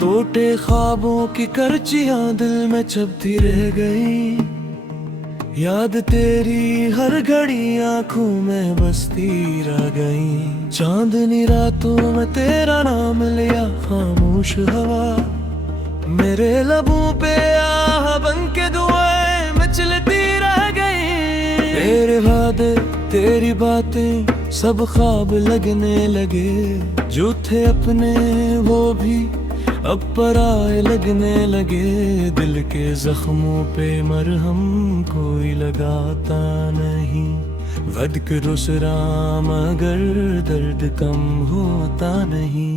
टूटे ख्वाबों की करचियां दिल में चुभती रह गई। याद तेरी हर घड़ी आंखों में बसती रह गई। चांदनी रातों में तेरा नाम लिया खामोश हवा, मेरे लबों पे आह बन के दुआएं मचलती रह गई। तेरे वादे तेरी बातें सब ख्वाब लगने लगे, जो थे अपने वो भी अब पराए लगने लगे। दिल के जख्मों पे मरहम कोई लगाता नहीं, वद रुसरा मगर दर्द कम होता नहीं।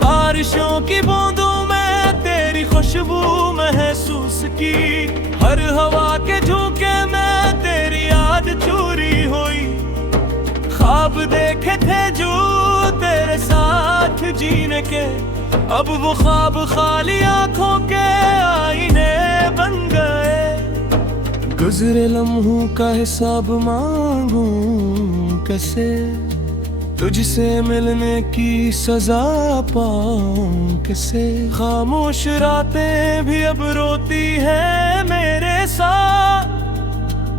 बारिशों की बूंदों में तेरी खुशबू महसूस की, हर हवा के झोंके में तेरी याद चोरी हुई। ख्वाब देखे थे जो तेरे साथ जीने के, अब वो ख्वाब खाली आंखों के आईने बन गए। गुजरे लम्हों का हिसाब मांगूं कैसे, तुझसे मिलने की सजा पाऊं कैसे। खामोश रातें भी अब रोती है मेरे साथ,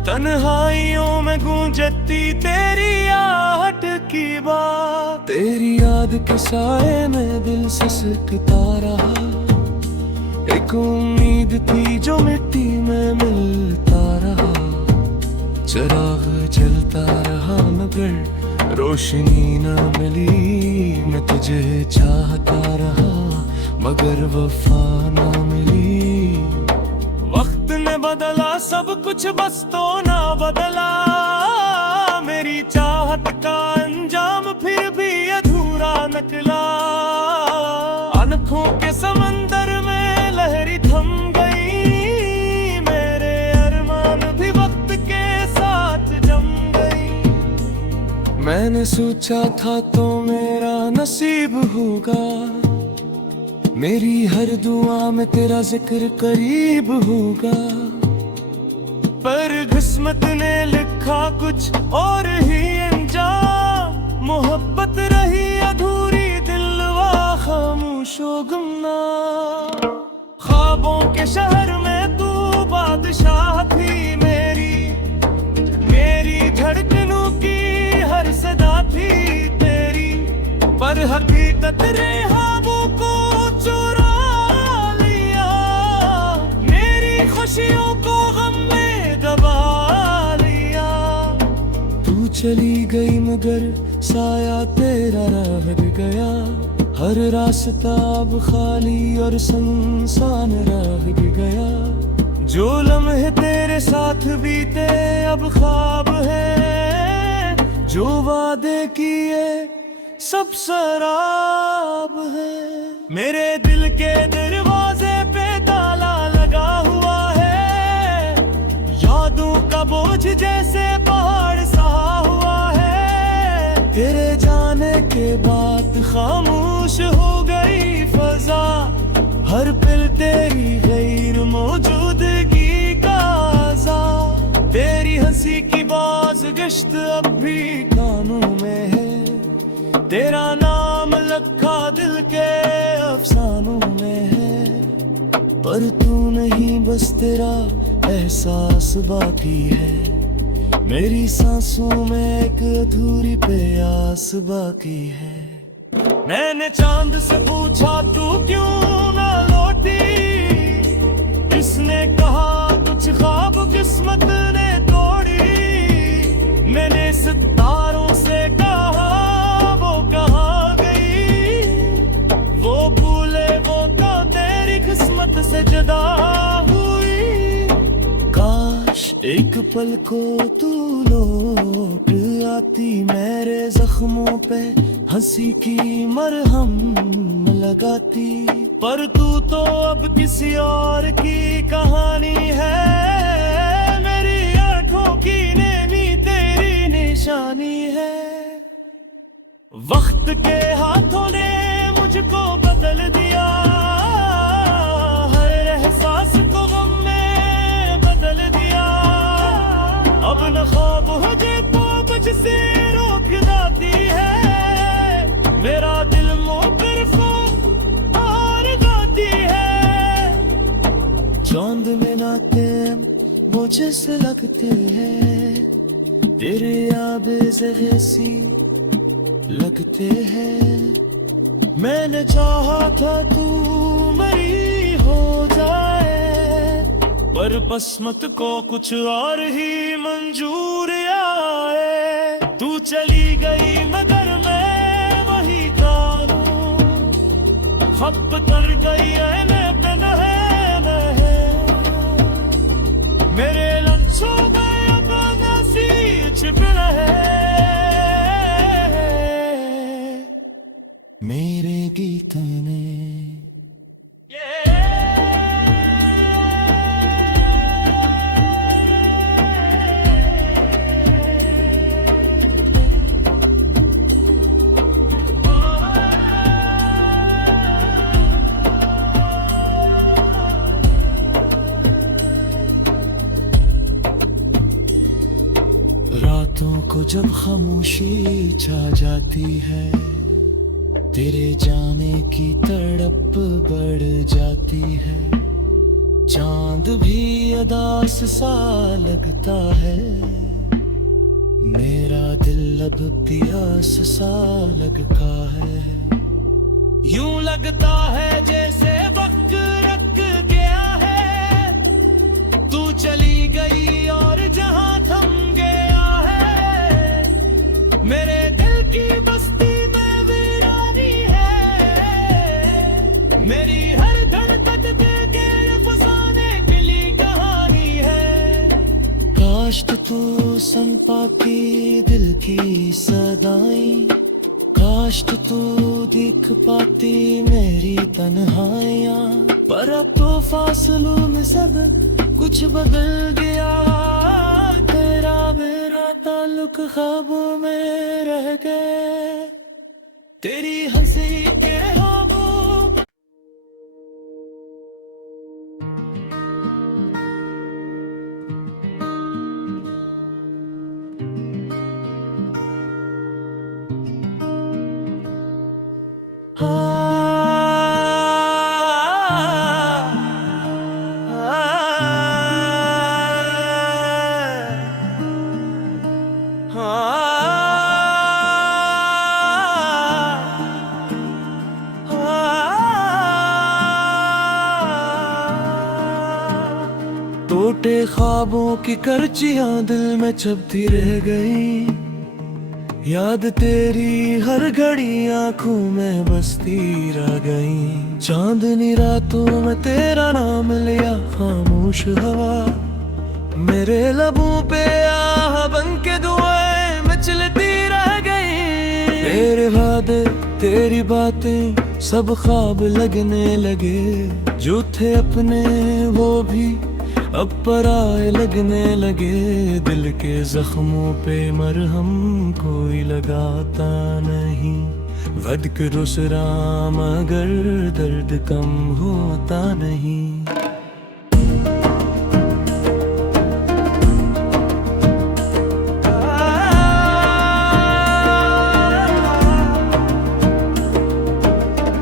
तन्हाइयों में गूंजती तेरी आहट की बात। तेरी याद के साए में दिल सिसकता रहा, एक उम्मीद थी जो मिट्टी में मिलता रहा। चिराग जलता रहा मगर रोशनी न मिली, मैं तुझे चाहता रहा मगर वफा न मिली। वक्त ने बदला सब कुछ बस तो ना बदला, मेरी चाहत का अंजाम फिर भी अधूरा निकला। आंखों के समंदर में लहरी थम गई, मेरे अरमान भी वक्त के साथ जम गई। मैंने सोचा था तो मेरा नसीब होगा, मेरी हर दुआ में तेरा जिक्र करीब होगा। पर किस्मत ने लिखा कुछ और ही अंजाम, मोहब्बत रही अधूरी दिलवा खामोशो गुमनाम। ख्वाबों के शहर में तू बादशाह थी मेरी, मेरी धड़कनों की हर सदा थी तेरी। पर हकीकत ने ख्वाबों को चुरा लिया, मेरी खुशियों को गम में दबा लिया। तू चली गई मगर साया तेरा रह गया, हर रास्ता अब खाली और सुनसान रह गया। जो लम्हे तेरे साथ बीते अब ख्वाब है, जो वादे किए सब शराब है। मेरे दिल के दरवाजे पे ताला लगा हुआ है, यादों का बोझ जैसे पहाड़ सहा हुआ है। तेरे जाने के बाद खामोश हो गई फजा, हर पल तेरी गैर मौजूदगी का आज़ा। तेरी हंसी की बाज़गश्त अब भी कानों में है, तेरा नाम लखा दिल के अफसानों में है। पर तू नहीं बस तेरा एहसास बाकी है, मेरी सांसों में एक अधूरी प्यास बाकी है। मैंने चांद से पूछा तू क्यों ना लौटी, इसने कहा कुछ ख्वाब किस्मत ने तोड़ी। मैंने सितारों से कहा वो कहाँ गई, वो भूले वो तो तेरी किस्मत से जुदा हुई। काश एक पल को तू लौट आती, मेरे जख्मों पे हंसी की मरहम लगाती। पर तू तो अब किसी और की कहानी है, मेरी आंखों की नेमी तेरी निशानी है। वक्त के हाथों ने मुझको बदल दिया, हर एहसास को गम में चांद में नाते वो जैसे लगते हैं, तेरे आबिज़ सी लगते हैं। मैंने चाहा था तू मेरी हो जाए, पर किस्मत को कुछ और ही मंजूर आए। तू चली गई मगर मैं वही कानूं, खप कर गई मेरे लफ्ज़ों में अब नज़ीर छिप रहे, मेरे गीत में। रातों को जब खामोशी छा जाती है, तेरे जाने की तड़प बढ़ जाती है। चांद भी उदास सा लगता है, मेरा दिल अब प्यास सा लगता है। यूं लगता है जैसे वक्त रख गया है, तू चली गई और जहां थम गया है। मेरे दिल की बस्ती में वीरानी है, मेरी हर धड़कन पे घेरे फसाने के लिए कहानी है। काश तू सुन पाती दिल की सदाई, काश तू दिख पाती मेरी तन्हाइयाँ। पर अब तो फासलों में सब कुछ बदल गया, तेरा मेरा ताल्लुक ख्वाबों में रह गए, तेरी हंसी के ख्वाबों। टूटे ख्वाबों की करचियां दिल में चुभती रह गई, याद तेरी हर घड़ी आंखों में बसती रह गई। चांदनी रातों में तेरा नाम लिया खामोश हवा, मेरे लबों पे आह बन के दुआएं मचलती रह गई। तेरे वादे तेरी बातें सब ख्वाब लगने लगे, जो थे अपने वो भी अब पराए लगने लगे। दिल के जख्मों पे मरहम कोई लगाता नहीं, वद के रुसरा मगर दर्द कम होता नहीं।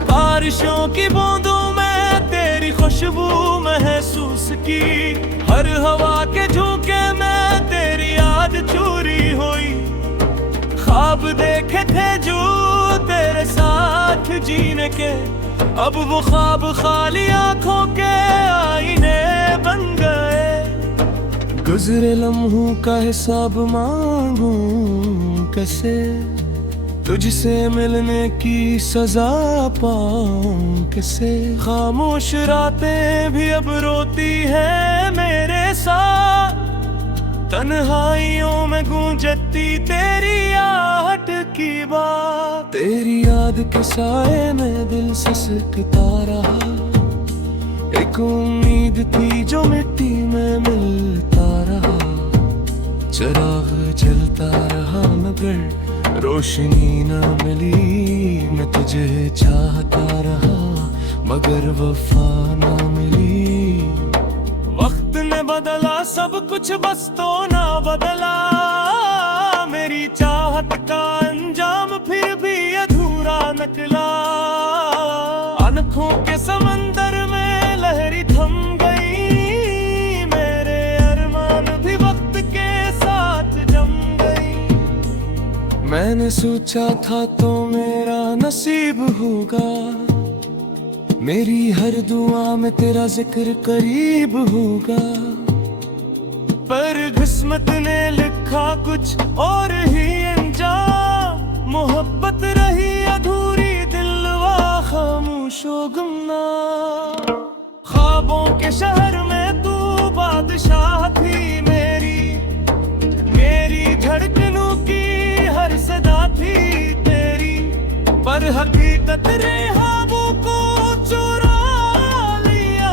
बारिशों की बूंदों में तेरी खुशबू महसूस की, हर हवा के झोंके में तेरी याद चोरी हुई। ख्वाब देखे थे जो तेरे साथ जीने के, अब वो ख्वाब खाली आंखों के आईने बन गए। गुजरे लम्हों का हिसाब मांगूं कैसे, तुझसे मिलने की सजा पाऊं कैसे। खामोश रातें भी अब रोती है मेरे साथ, तन्हाइयों में गूंजती तेरी आहट की बात। तेरी याद के साए में दिल सिसकता रहा, एक उम्मीद थी जो मिट्टी में मिलता रहा। चिराग जलता रहा मगर रोशनी न मिली, मैं तुझे चाहता रहा मगर वफा न मिली। वक्त ने बदला सब कुछ बस तो ना बदला, मेरी चाहत का अंजाम फिर भी अधूरा निकला। आंखों के समंदर में लहरी थम गई, मैंने सोचा था तो मेरा नसीब होगा, मेरी हर दुआ में तेरा जिक्र करीब होगा। पर किस्मत ने लिखा कुछ और ही अंजाम, मोहब्बत रही अधूरी, दिलवा खामोशो गुमनाम। ख्वाबों के शहर में तू बादशाह थी मेरी धड़कनों की हर सदा थी तेरी। पर हकीकत ने ख्वाबों को चुरा लिया,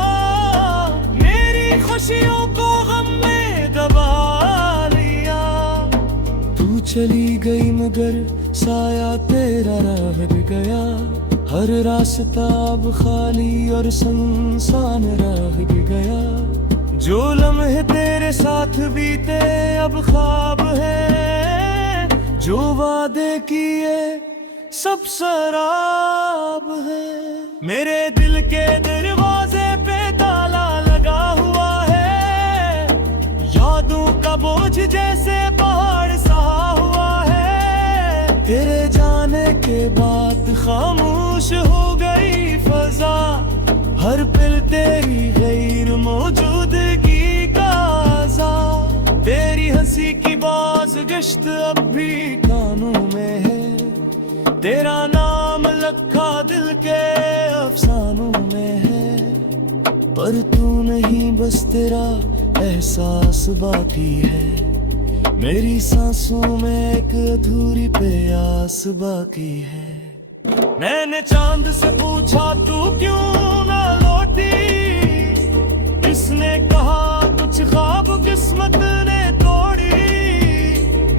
मेरी खुशियों को गम में दबा लिया। तू चली गई मगर साया तेरा रह गया, हर रास्ता अब खाली और सुनसान रह गया। जो लम्हे तेरे साथ बीते अब ख्वाब है, जो वादे किए सब शराब है। मेरे दिल के दरवाजे पे ताला लगा हुआ है, यादों का बोझ जैसे पहाड़ सहा हुआ है। तेरे जाने के बाद खामोश हो गई फजा, हर पल तेरी गैर मौजूदगी का आज़ा। तेरी हंसी की बाज़गश्त अब भी कानों में है, तेरा नाम लखा दिल के अफसानों में है। पर तू नहीं बस तेरा एहसास बाकी है, मेरी सांसों में एक अधूरी प्यास बाकी है। मैंने चांद से पूछा तू क्यों ना लौटी, इसने कहा कुछ ख्वाब किस्मत ने तोड़ी।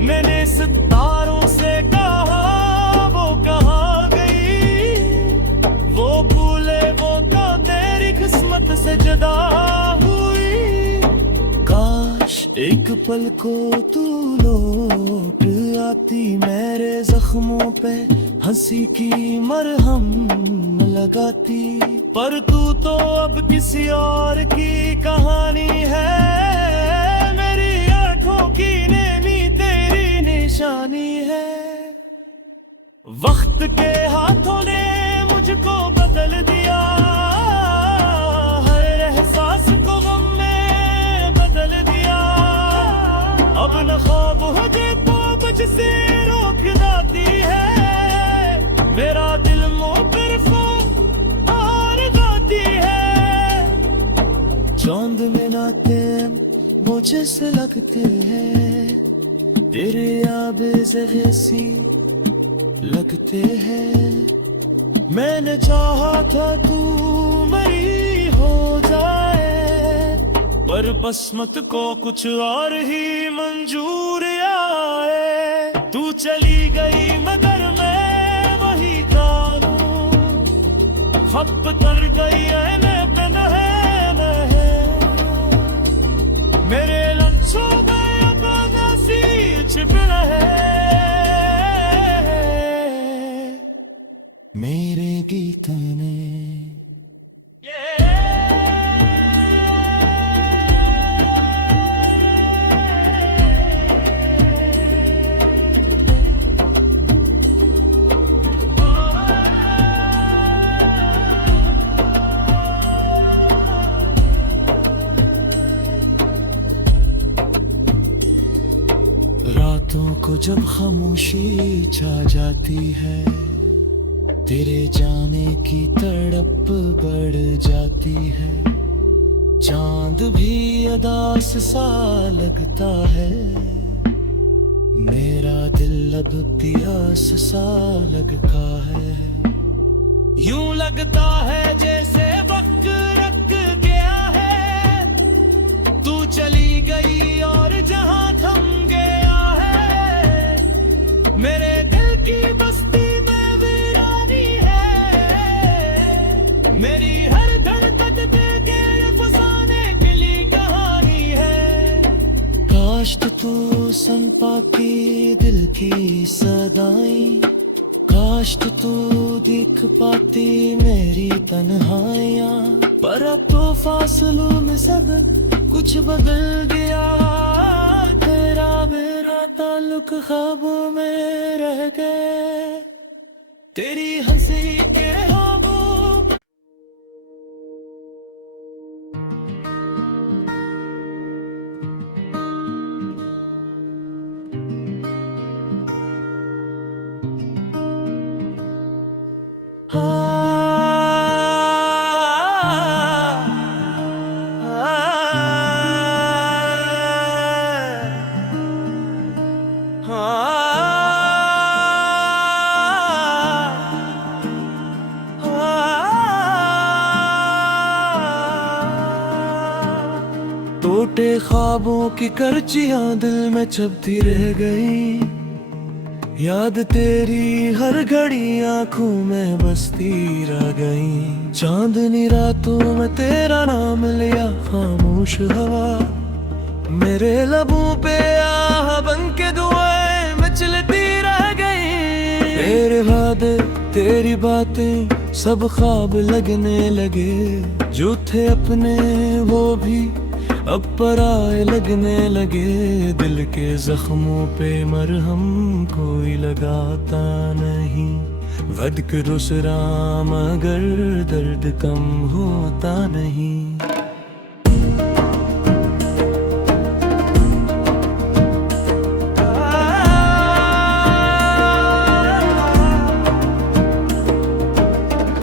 मैंने सितारों से कहा वो कहाँ गई, वो भूले वो तो तेरी किस्मत से जुदा हुई। काश एक पल को तू लौट आती, मेरे जख्मों पे हंसी की मरहम लगाती। पर तू तो अब किसी और की कहानी है, मेरी आंखों की नेमी तेरी निशानी है। वक्त के हाथों ने मुझको बदल दिया, हर एहसास को गम में बदल दिया। अब न ख्वाब हो दे तो मुझसे रोक जाती है, मेरा दिल मोटर को और गाती है। चांद में नाते मुझे से लगते हैं, तेरे आबे ज़हसी लगते हैं। मैंने चाहा था तू मेरी हो जाए, पर किस्मत को कुछ और ही मंजूर आए। तू चली गई मगर मैं वही कानूं, खप कर गई मेरे लंचों में अब नसी छिप रहे, मेरे गीत में। रातों को जब खामोशी छा जाती है, तेरे जाने की तड़प बढ़ जाती है। चांद भी अदास सा लगता है, मेरा दिल अब प्यास सा लगता है। यूं लगता है जैसे वक्त रख गया है, तू चली गई और जहां थम गया है। मेरे दिल की बस्ती में वीरानी है, मेरी हर धड़कन पे गैर फसाने के लिए कहानी है। काश तू सुन पाती दिल की सदाई, काश तू देख पाती मेरी तन्हाइयाँ। पर अब तो फासलों में सब कुछ बदल गया, तेरा मेरा ताल्लुक ख्वाबों में रह गए, तेरी हंसी के ख्वाबों। टूटे ख्वाबों की करचियां दिल में चुभती रह गई, याद तेरी हर घड़ी आंखों में बसती रह गई। चांदनी रातों में तेरा नाम लिया, खामोश हवा मेरे लबों पे आह बन के दुआएं मचलती रह गई। तेरे वादे तेरी बातें सब ख्वाब लगने लगे, जो थे अपने वो भी अब पराए लगने लगे। दिल के जख्मों पे मरहम कोई लगाता नहीं, वद करो सरा मगर दर्द कम होता नहीं।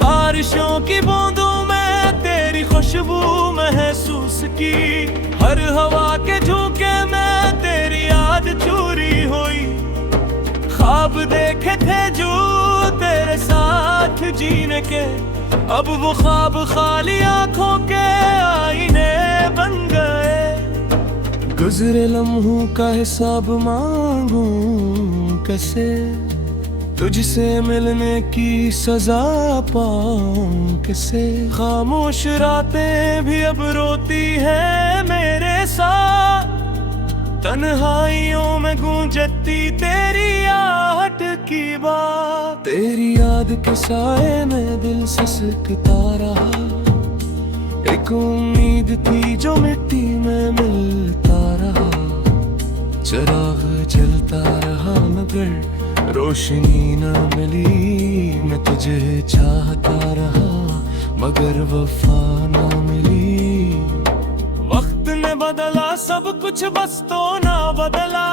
बारिशों की बूंदों में तेरी खुशबू महसूस की, हर हवा के झोंके में तेरी याद चोरी हुई। ख्वाब देखे थे जो तेरे साथ जीने के, अब वो ख्वाब खाली आंखों के आईने बन गए। गुजरे लम्हों का हिसाब मांगूं कैसे, तुझसे मिलने की सजा पाऊं कैसे। खामोश रातें भी अब रोती है मेरे साथ, तन्हाइयों में गूंजती तेरी आहट की बात। तेरी याद के साए में दिल सिसकता रहा, एक उम्मीद थी जो मिट्टी में मिलता रहा। चिराग जलता रहा मगर रोशनी न मिली, मैं तुझे चाहता रहा मगर वफा न मिली। वक्त ने बदला सब कुछ बस तो ना बदला,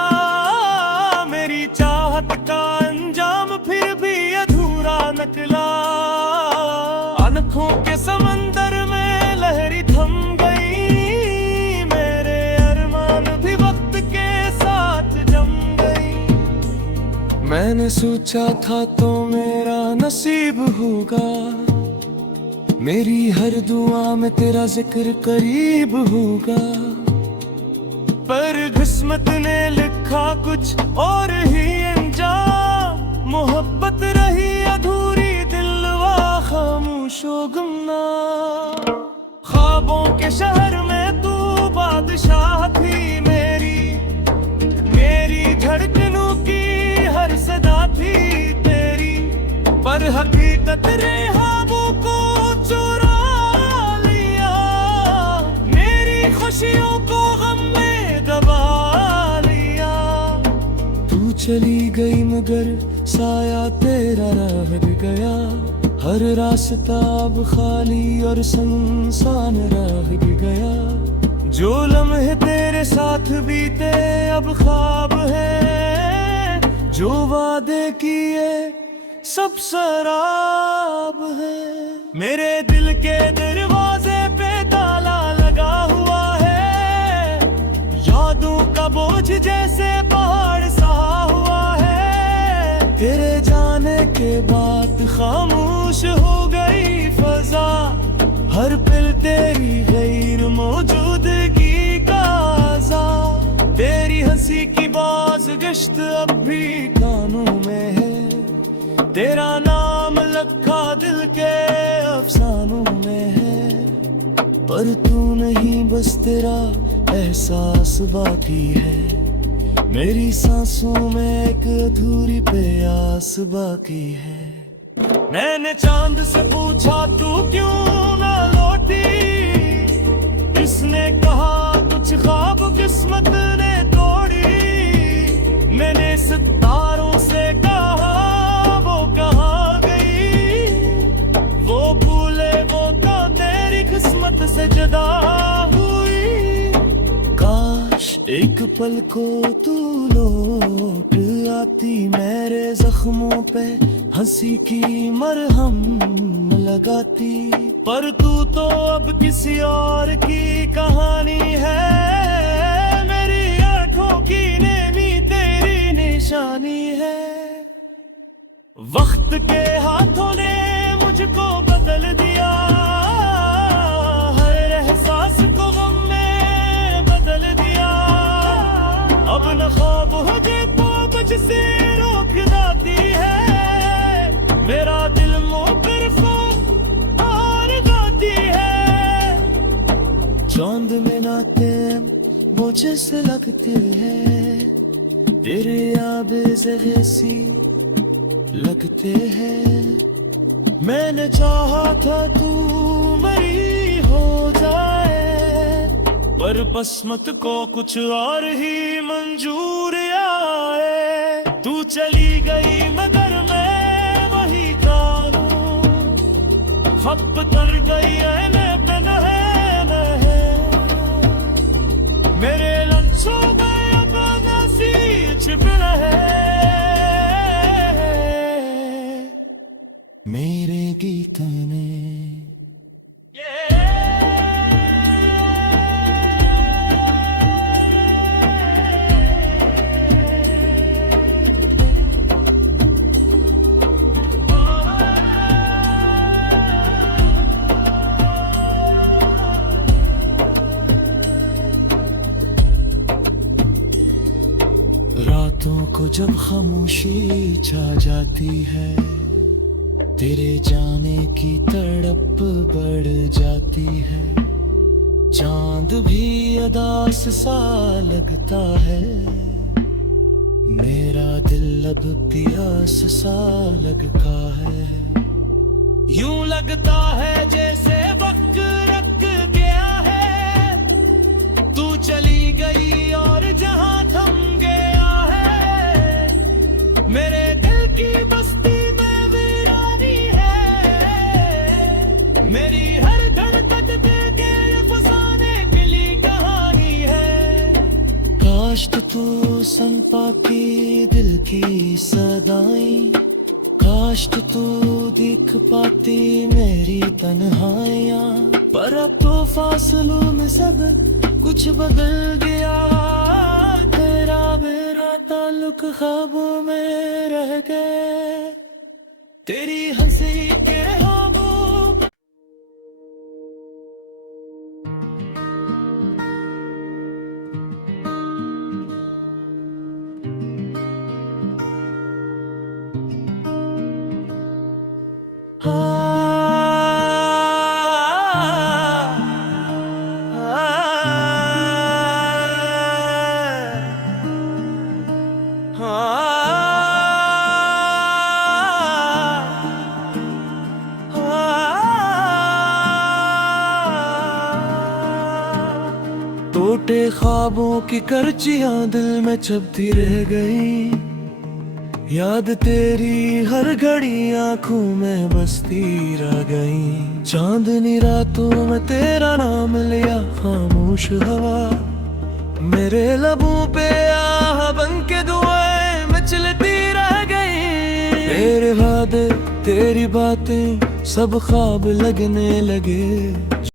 मेरी चाहत का अंजाम फिर भी अधूरा निकला। आंखों के समंदर में लहरी थम गई, मेरे अरमान भी वक्त के साथ जम गई। मैंने सोचा था तो मेरा नसीब होगा, मेरी हर दुआ में तेरा जिक्र करीब होगा। पर किस्मत ने लिखा कुछ और ही अंजाम, मोहब्बत रही अधूरी दिलवा खामोश व गुमनाम। ख्वाबों के शहर में तू बादशाह थी मेरी, मेरी धड़कनों की हर सदा थी तेरी। पर हकीकत ने ख्वाबों को चुरा लिया, मेरी खुशियों को गम में दबा लिया। तू चली गई मगर साया तेरा रह गया, हर रास्ता अब खाली और सुनसान रह गया। जो लम्हे तेरे साथ बीते अब ख्वाब है, जो वादे किए सब शराब है। मेरे दिल के दरवाजे पे ताला लगा हुआ है, यादों का बोझ जैसे पहाड़ सहा हुआ है। तेरे जाने के बाद खामोश हो गई फजा, हर पल तेरी गैर मौजूदगी का आज़ा। तेरी हंसी की बाज़गश्त अब भी कानों में है, तेरा नाम लखा दिल के अफसानों में है। पर तू नहीं बस तेरा एहसास बाकी है, मेरी सांसों में एक अधूरी प्यास बाकी है। मैंने चांद से पूछा तू क्यों ना लौटी, किसने कहा कुछ ख्वाब किस्मत ने तोड़ी। से जुदा हुई। काश एक पल को तू लौट आती, मेरे जख्मों पे हंसी की मरहम लगाती। पर तू तो अब किसी और की कहानी है, मेरी आंखों की नेमी तेरी निशानी है। वक्त के हाथों ने मुझको बदल दिया, हर एहसास को गम में बदल दिया। अब न ख्वाब हो तो बच से रोक जाती है, मेरा दिल मोकरफा हार गाती है। चांद में नाते मुझे से लगते हैं, तेरे आबे ज़हसी लगते हैं। मैंने चाहा था तू मेरी हो जाए, पर किस्मत को कुछ और ही मंजूर आए। तू चली गई मगर मैं वही कानूं, खप कर गई ऐने पे नहे मेरे लफ्ज़ों में अब नसी छिप रहे, मेरे गीत ने। रातों को जब खामोशी छा जाती है, तेरे जाने की तड़प बढ़ जाती है। चांद भी अदास सा लगता है, मेरा दिल अब प्यास सा लगता है। यूं लगता है जैसे वक्त रख गया है, तू चली गई और जहां थम गया है। मेरे दिल की बस्ती मेरी हर धड़कन के फसाने के लिए कहानी है। काश तू सुन पाती दिल की सदाई, काश तू दिख पाती मेरी तन्हाइयाँ। पर अब तो फासलों में सब कुछ बदल गया, तेरा मेरा ताल्लुक ख्वाबों में रह गए। तेरी हंसी के टूटे ख्वाबों की करचियां दिल में चुभती रह गई। याद तेरी हर घड़ी आंखों में बसती रह गई। चांदनी रातों में तेरा नाम लिया खामोश हवा, मेरे लबों पे आह बन के दुआएं मचलती रह गई। तेरे वादे तेरी बातें सब ख्वाब लगने लगे,